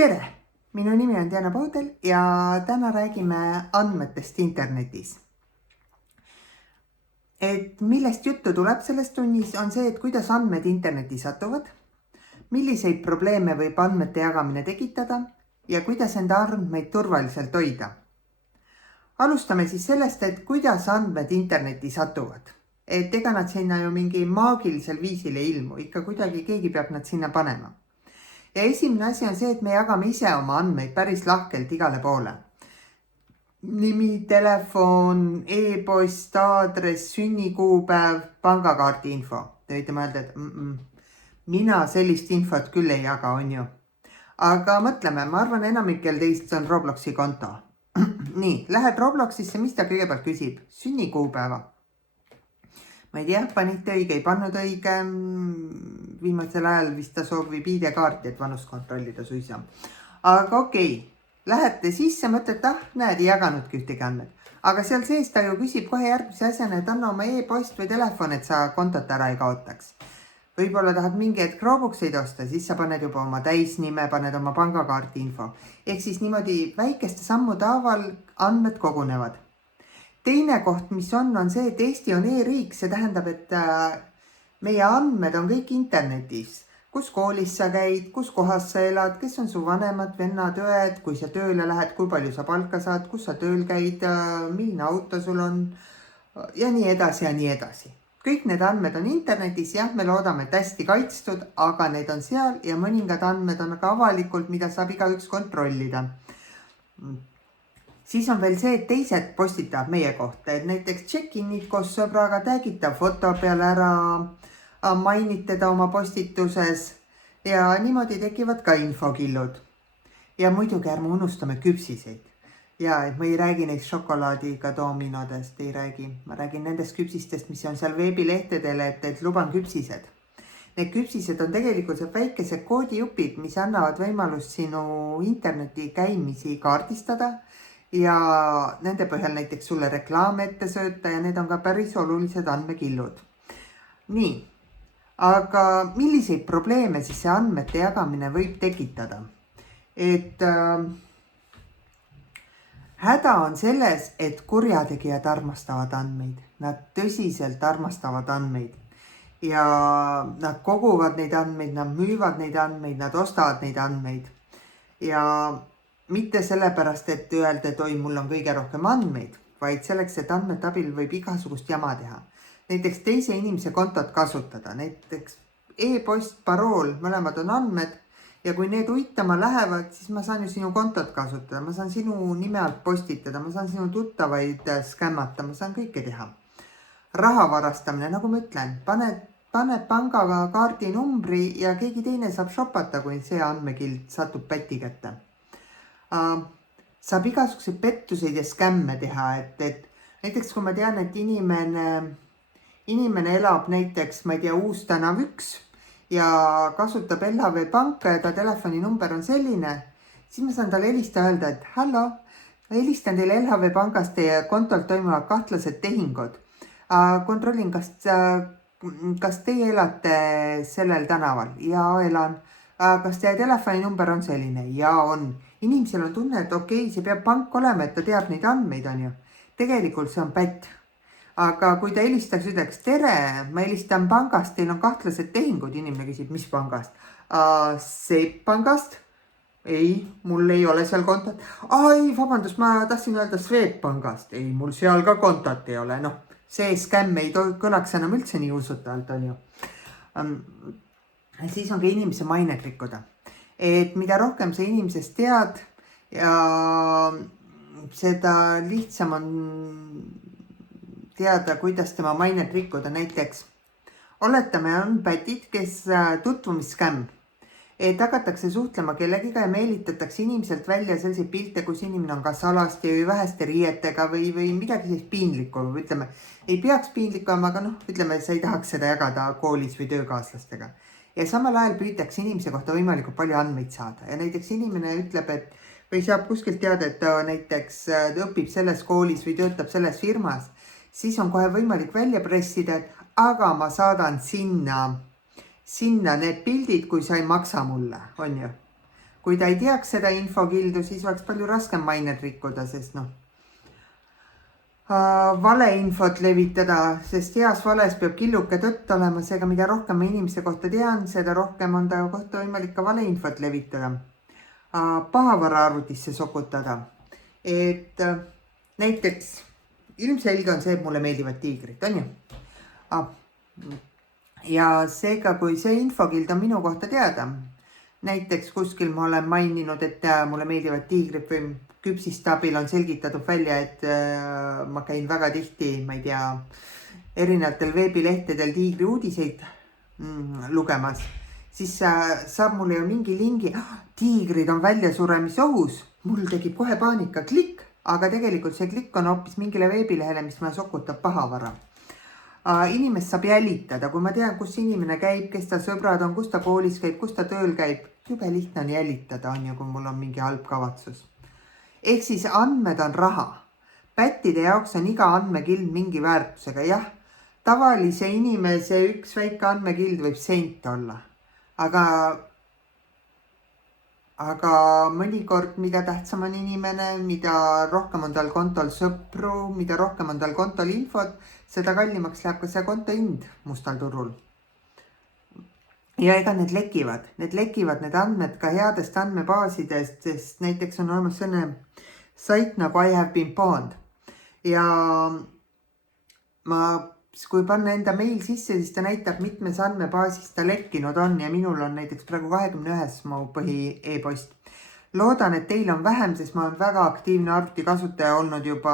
Tere! Minu nimi on Diana Poodel ja täna räägime andmetest internetis. Millest juttu tuleb selles tunnis on see, et kuidas andmed interneti satuvad, milliseid probleeme võib andmete jagamine tekitada ja kuidas enda andmeid turvaliselt hoida. Alustame siis sellest, et kuidas andmed interneti satuvad. Ega nad sinna ju mingi maagilisel viisil ei ilmu, ikka kuidagi keegi peab nad sinna panema. Ja esimene asi on see, et me jagame ise oma andmeid päris lahkelt igale poole. Nimi, telefon, e-post, aadress, sünnikuupäev, pangakaardi info. Te võite mõelda, et mina sellist infot küll ei jaga, on ju. Aga mõtleme, ma arvan enamikel teist on Robloxi konto. Nii, lähed Robloxisse, mis ta kõigepealt küsib? Sünnikuupäeva. Ma ei tea, panite õige, ei pannud õige, viimasel ajal vist ta soovib ID-kaarti, et vanust kontrollida suisa. Aga okei, lähete sisse, mõtlete, näed, ei jaganudki ühtegi andmed. Aga seal sees ta ju küsib kohe järgmise asjana, et anna oma e-post või telefon, et sa kontot ära ei kaotaks. Võib-olla tahad mingi hetk Robuxeid osta, siis sa paned juba oma täisnime, paned oma pangakaardi info. Ehk siis niimoodi väikeste sammude haaval andmed kogunevad. Teine koht, mis on see, et Eesti on e-riik, see tähendab, et meie andmed on kõik internetis. Kus koolis sa käid, kus kohas sa elad, kes on su vanemad, vennad, õed, kui sa tööle lähed, kui palju sa palka saad, kus sa tööl käid, milline auto sul on ja nii edasi ja nii edasi. Kõik need andmed on internetis, jah, me loodame, et hästi kaitstud, aga need on seal ja mõningad andmed on ka avalikult, mida saab igaüks kontrollida. Siis on veel see, et teised postitab meie kohta, et näiteks check-in'id koos sõbraga, tagita foto peale ära, mainid teda oma postituses ja niimoodi tekivad ka infokillud. Ja muidugi ärme unustame küpsiseid. Ja ma ei räägi neist šokolaadiga doominodest, ei räägi. Ma räägin nendest küpsistest, mis on seal veebilehtedele, et luban küpsised. Need küpsised on tegelikult väikesed koodijupid, mis annavad võimalust sinu interneti käimisi kaardistada ja nende põhjal näiteks sulle reklaame ette sööta ja need on ka päris olulised andmekillud. Nii, aga milliseid probleeme siis see andmete jagamine võib tekitada? Häda on selles, et kurjategijad armastavad andmeid. Nad tõsiselt armastavad andmeid. Ja nad koguvad neid andmeid, nad müüvad neid andmeid, nad ostavad neid andmeid. Ja mitte sellepärast, et öelda, et oi, mul on kõige rohkem andmeid, vaid selleks, et andmete abil võib igasugust jama teha. Näiteks teise inimese kontot kasutada, näiteks e-post, parool, mõlemad on andmed ja kui need uitama lähevad, siis ma saan ju sinu kontot kasutada, ma saan sinu nime alt postitada, ma saan sinu tuttavaid skämmata, ma saan kõike teha. Raha varastamine, nagu ma ütlen, paned pangakaardi numbri ja keegi teine saab shopata, kui see andmekild satub päti kätte. Saab igasuguseid pettuseid ja skämme teha, et näiteks kui ma tean, et inimene elab näiteks, ma ei tea, Uus-Tänav 1 ja kasutab LHV panka ja ta telefoninumber on selline, siis ma saan talle helistada öelda, et hallo, ma helistan teile LHV pangast, teie kontolt toimuvad kahtlased tehingud. Kontrollin, kas teie elate sellel tänaval? Ja elan. Kas teie telefoninumber on selline? Ja on. Inimesel on tunne, et okei, see peab pank olema, et ta teab neid andmeid, on ju. Tegelikult see on pätt. Aga kui ta helistaks, ütleks, tere, ma helistan pangast, teil on kahtlased tehingud, inimene küsib, mis pangast? Seep pangast? Ei, mul ei ole seal kontot. Ai, vabandust, ma tahtsin öelda Sveep pangast. Ei, mul seal ka kontot ei ole. No, see skämm ei kõlaks enam üldse nii usutavalt, on ju. Siis on ka inimese mainet rikkuda. Et mida rohkem sa inimesest tead ja seda lihtsam on teada, kuidas tema mainet rikkuda. Näiteks oletame on pätid, kes tutvumisskämm. Et hakatakse suhtlema kellegiga ja meelitatakse inimeselt välja selliseid pilte, kus inimene on kas alasti või väheste riietega või midagi sellist piinlikku. Ütleme, ei peaks piinlikku, aga ütleme, sa ei tahaks seda jagada koolis või töökaaslastega. Ja samal ajal püütakse inimese kohta võimalikult palju andmeid saada. Ja näiteks inimene ütleb, et või saab kuskilt teada, et ta näiteks õpib selles koolis või töötab selles firmas. Siis on kohe võimalik välja pressida, et aga ma saadan sinna need pildid, kui sa ei maksa mulle, on ju. kui ta ei teaks seda infokildu, siis oleks palju raskem mainet rikkuda, sest valeinfot levitada, sest heas vales peab killuke tõtt olema, seega mida rohkem ma inimese kohta tean, seda rohkem on ta kohta võimalik ka valeinfot levitada. Pahavara arvutisse sokutada, et näiteks ilmselge on see, et mulle meeldivad tiigrid, on ju? Ja seega, kui see infokild on minu kohta teada, näiteks kuskil ma olen maininud, et mulle meeldivad tiigrid või küpsistaabil on selgitatud välja, et ma käin väga tihti, ma ei tea, erinevatel veebilehtedel tiigri uudiseid lugemas, siis saab mulle ju mingi lingi, tiigrid on väljasuremisohus, mul tekib kohe paanika, klikk, aga tegelikult see klikk on hoopis mingile veebilehele, mis ma sokutab pahavara. Inimest saab jälitada, kui ma tean, kus inimene käib, kes ta sõbrad on, kus ta koolis käib, kus ta tööl käib, jube lihtne on jälitada, on ju, kui mul on mingi halb kavatsus. Ehk siis andmed on raha. Pättide jaoks on iga andmekild mingi väärtusega, jah. Tavalise inimese üks väike andmekild võib sent olla. Aga mõnikord, mida tähtsam on inimene, mida rohkem on tal kontol sõpru, mida rohkem on tal kontol infot, seda kallimaks läheb ka see konto hind mustal turul. Ja ega need lekivad need andmed ka headest andmebaasidest, sest näiteks on olemas selline sait nagu I have been pwned. Ja kui panna enda meil sisse, siis ta näitab mitmes andmebaasis ta lekkinud on ja minul on näiteks praegu 21 mu põhi e-post. Loodan, et teil on vähem, sest ma olen väga aktiivne arvuti kasutaja olnud juba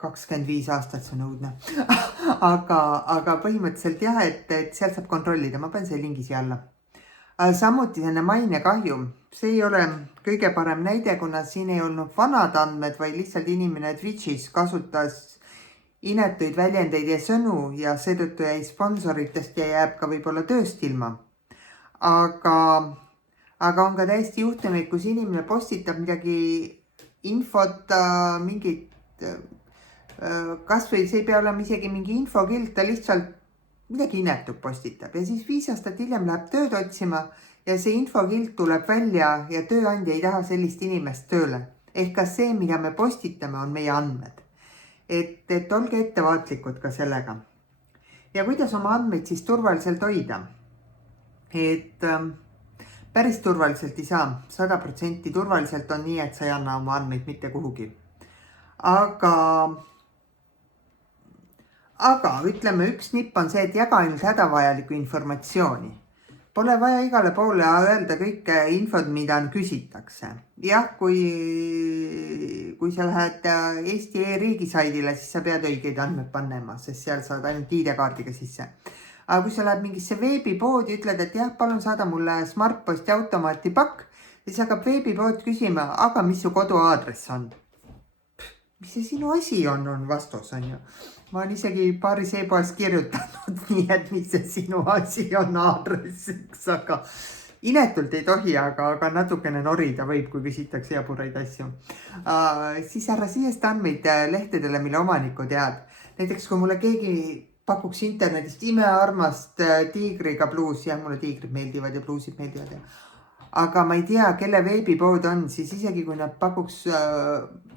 25 aastat, see on õudne. aga põhimõtteliselt jah, et sealt saab kontrollida, ma panen see lingi siia alla. Samuti selline mainekahju, see ei ole kõige parem näide, kuna siin ei olnud vanad andmed, vaid lihtsalt inimene Twitchis kasutas inetuid väljendeid ja sõnu ja seetõttu jäi sponsoritest ja jääb ka võib-olla tööst ilma. Aga on ka täiesti juhtumeid, kus inimene postitab midagi infot, mingit kas või see ei pea olema isegi mingi infokild, ta lihtsalt midagi inetub postitab ja siis 5 aastat hiljem läheb tööd otsima ja see infokild tuleb välja ja tööandja ei taha sellist inimest tööle. Ehk ka see, mida me postitame, on meie andmed. Et olge ettevaatlikud ka sellega. Ja kuidas oma andmeid siis turvaliselt hoida? Et päris turvaliselt ei saa, 100% turvaliselt on nii, et sa ei anna oma andmeid mitte kuhugi. Aga ütleme, üks nipp on see, et jaga ainult hädavajalikku informatsiooni. Pole vaja igale poole öelda kõike infod, mida küsitakse. Jah, kui sa lähed Eesti e-riigi saidile, siis sa pead õigeid andmed panema, sest seal saad ainult ID-kaardiga sisse. Aga kui sa lähed mingisse veebipoodi, ütled, et jah, palun saada mulle smartposti automaati pakk, siis hakkab veebipood küsima, aga mis su koduaadress on? Mis see sinu asi on vastus, on ju. Ma olen isegi paaris e-poes kirjutanud nii, et mis see sinu asi on aadressiks, aga inetult ei tohi, aga natukene norida võib, kui küsitakse jaburaid asju. Siis ära siiest andmeid lehtedele, mille omanikku tead. Näiteks kui mulle keegi pakuks internetist imearmast tiigriga bluusi, jah, mulle tiigrid meeldivad ja bluusid meeldivad ja aga ma ei tea, kelle veebipood on, siis isegi kui nad pakuks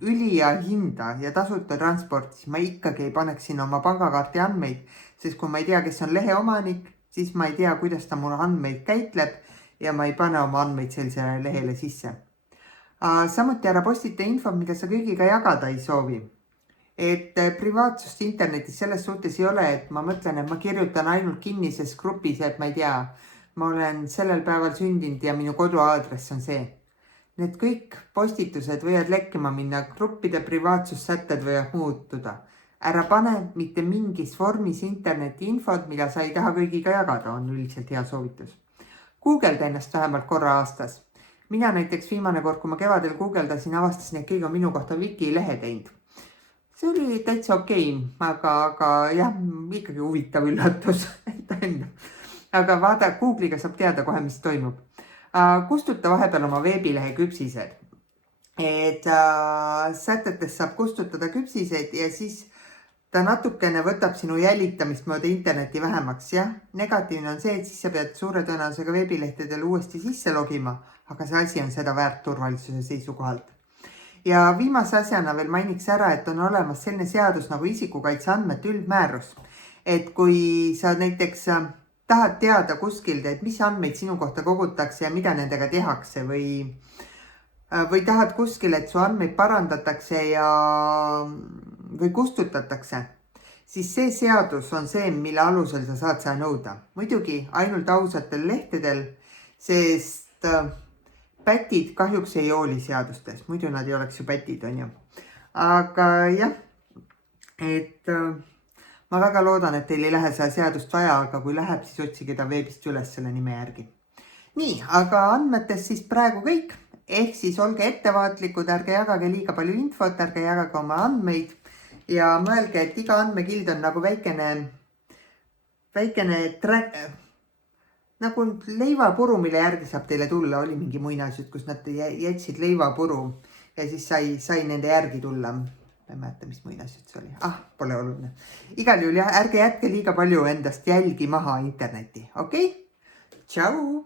ülija hinda ja tasuta transport, siis ma ikkagi ei paneks sinna oma pangakaarti andmeid, sest kui ma ei tea, kes on lehe omanik, siis ma ei tea, kuidas ta mul andmeid käitleb ja ma ei pane oma andmeid sellisele lehele sisse. Samuti ära postita infot, mida sa kõigiga jagada ei soovi. Et privaatsust internetis selles suhtes ei ole, et ma mõtlen, et ma kirjutan ainult kinnises grupis, et ma ei tea, ma olen sellel päeval sündinud ja minu koduaadress on see. Need kõik postitused võivad lekkima minna, gruppide privaatsussätted võivad muutuda. Ära pane mitte mingis vormis interneti infot, mida sa ei taha kõigiga jagada, on üldiselt hea soovitus. Googleda ennast vähemalt korra aastas. Mina näiteks viimane kord, kui ma kevadel googledasin, avastasin, et keegi on minu kohta Wikilehe teinud. See oli täitsa okei, aga jah, ikkagi huvitav üllatus. Aga vaada, Google'iga saab teada kohe, mis toimub. Kustuta vahepeal oma veebilehe küpsised. Et sätetes saab kustutada küpsised ja siis ta natukene võtab sinu jälitamist mööda interneti vähemaks, jah. Negatiivne on see, et siis sa pead suure tõenäosusega veebilehtedele uuesti sisse logima, aga see asi on seda väärt turvalisuse seisukohalt. Ja viimase asjana veel mainiks ära, et on olemas selline seadus nagu isikukaitseandmete üldmäärus. Et kui sa näiteks tahad teada kuskilt, et mis andmeid sinu kohta kogutakse ja mida nendega tehakse või tahad kuskil, et su andmeid parandatakse või kustutatakse, siis see seadus on see, mille alusel sa saad seda nõuda. Muidugi ainult ausatel lehtedel, sest pätid kahjuks ei hooli seadustes, muidu nad ei oleks ju pätid, on ju. Aga jah, et ma väga loodan, et teil ei lähe seda seadust vaja, aga kui läheb, siis otsige ta veebist üles selle nime järgi. Nii, aga andmetest siis praegu kõik. Ehk siis olge ettevaatlikud, ärge jagage liiga palju infot, ärge jagage oma andmeid ja mõelge, et iga andmekild on nagu väikene nagu leivapuru, mille järgi saab teile tulla. Oli mingi muinasjutt, kus nad jätsid leivapuru ja siis sai nende järgi tulla. Ma ei mäleta, mis muinasjutt see oli. Pole oluline. Igal juhul jah, ärge jätke liiga palju endast jälgi maha interneti. Okei? Tšau!